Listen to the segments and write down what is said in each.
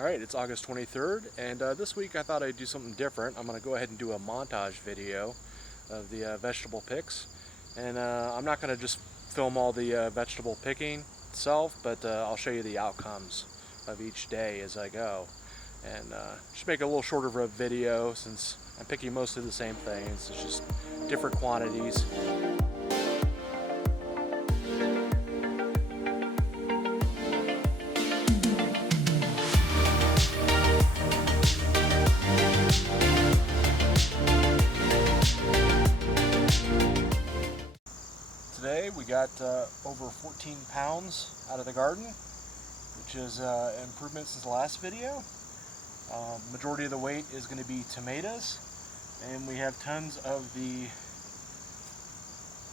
Alright, it's August 23rd, and this week I thought I'd do something different. I'm going to go ahead and do a montage video of the vegetable picks. And I'm not going to just film all the vegetable picking itself, but I'll show you the outcomes of each day as I go. And just make a little shorter of a video since I'm picking mostly the same things. It's just different quantities. Today we got over 14 pounds out of the garden, which is an improvement since the last video. Majority of the weight is going to be tomatoes, and we have tons of the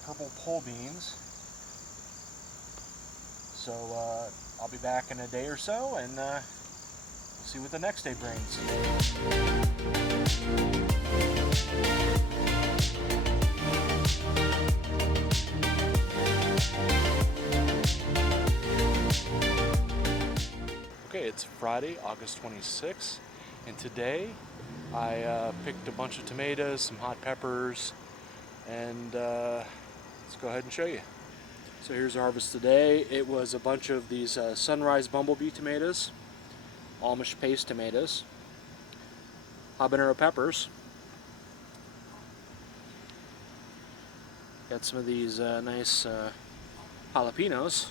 purple pole beans. So I'll be back in a day or so, and we'll see what the next day brings. It's Friday, August 26th, and today I picked a bunch of tomatoes, some hot peppers, and let's go ahead and show you. So here's the harvest today. It was a bunch of these sunrise bumblebee tomatoes, Amish paste tomatoes, habanero peppers, got some of these nice jalapenos,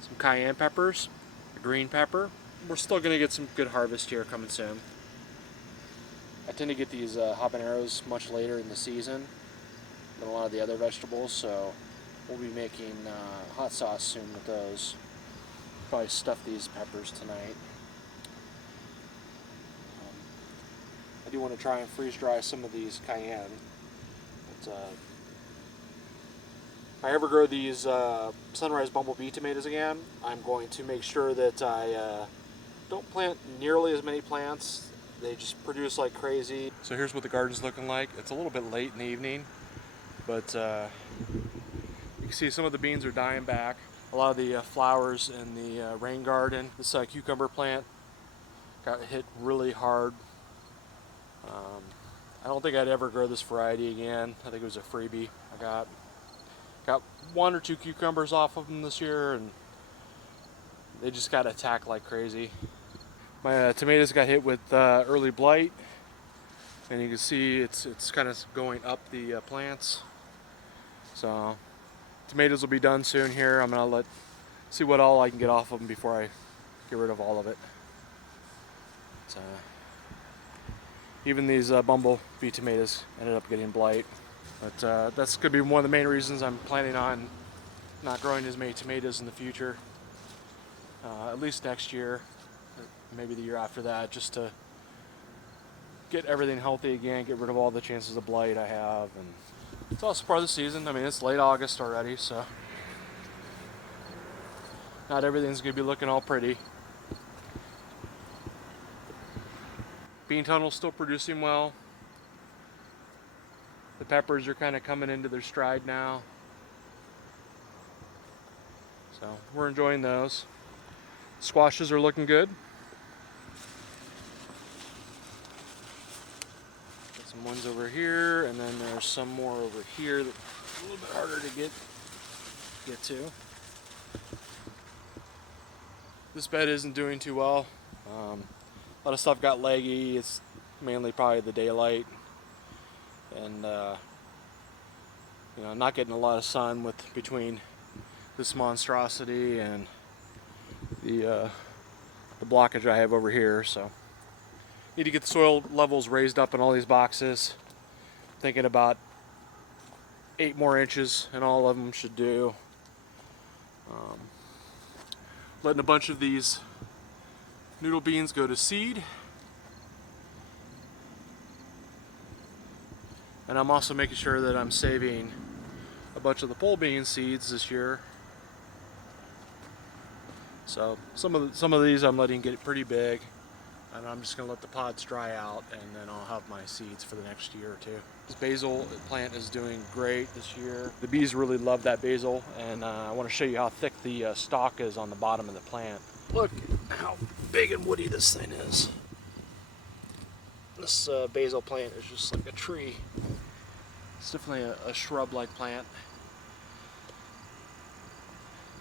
some cayenne peppers, a green pepper. We're still going to get some good harvest here coming soon. I tend to get these habaneros much later in the season than a lot of the other vegetables, so we'll be making hot sauce soon with those. Probably stuff these peppers tonight. I do want to try and freeze dry some of these cayenne. But, if I ever grow these sunrise bumblebee tomatoes again, I'm going to make sure that I don't plant nearly as many plants. They just produce like crazy. So here's what the garden's looking like. It's a little bit late in the evening, but you can see some of the beans are dying back. A lot of the flowers in the rain garden. This cucumber plant got hit really hard. I don't think I'd ever grow this variety again. I think it was a freebie I got. Got one or two cucumbers off of them this year, and they just got attacked like crazy. My tomatoes got hit with early blight, and you can see it's kind of going up the plants. So tomatoes will be done soon here. I'm gonna see what all I can get off of them before I get rid of all of it. So, even these bumblebee tomatoes ended up getting blight. But that's going to be one of the main reasons I'm planning on not growing as many tomatoes in the future. At least next year, maybe the year after that, just to get everything healthy again, get rid of all the chances of blight I have. And it's also part of the season. I mean, it's late August already, so not everything's going to be looking all pretty. Bean tunnel's still producing well. The peppers are kind of coming into their stride now. So we're enjoying those. Squashes are looking good. Got some ones over here, and then there's some more over here that are a little bit harder to get to. This bed isn't doing too well. A lot of stuff got leggy. It's mainly probably the daylight. And you know, not getting a lot of sun between this monstrosity and the blockage I have over here. So need to get the soil levels raised up in all these boxes. Thinking about 8 more inches, and all of them should do. Letting a bunch of these noodle beans go to seed. And I'm also making sure that I'm saving a bunch of the pole bean seeds this year. So some of these I'm letting get pretty big, and I'm just going to let the pods dry out, and then I'll have my seeds for the next year or two. This basil plant is doing great this year. The bees really love that basil, and I want to show you how thick the stalk is on the bottom of the plant. Look, how big and woody this thing is. This basil plant is just like a tree. It's definitely a shrub-like plant.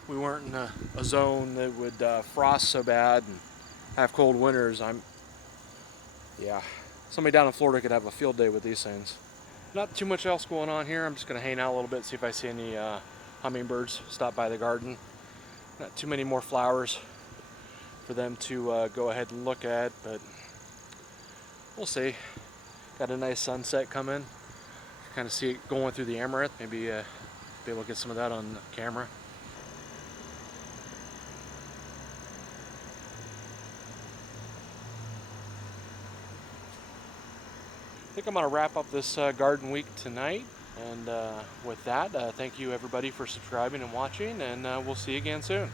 We weren't in a zone that would frost so bad and have cold winters. Yeah, somebody down in Florida could have a field day with these things. Not too much else going on here. I'm just going to hang out a little bit, see if I see any hummingbirds stop by the garden. Not too many more flowers for them to go ahead and look at, but we'll see. Got a nice sunset coming. Kind of see it going through the amaranth. Maybe be able to get some of that on camera. I think I'm going to wrap up this garden week tonight. And with that, thank you everybody for subscribing and watching, and we'll see you again soon.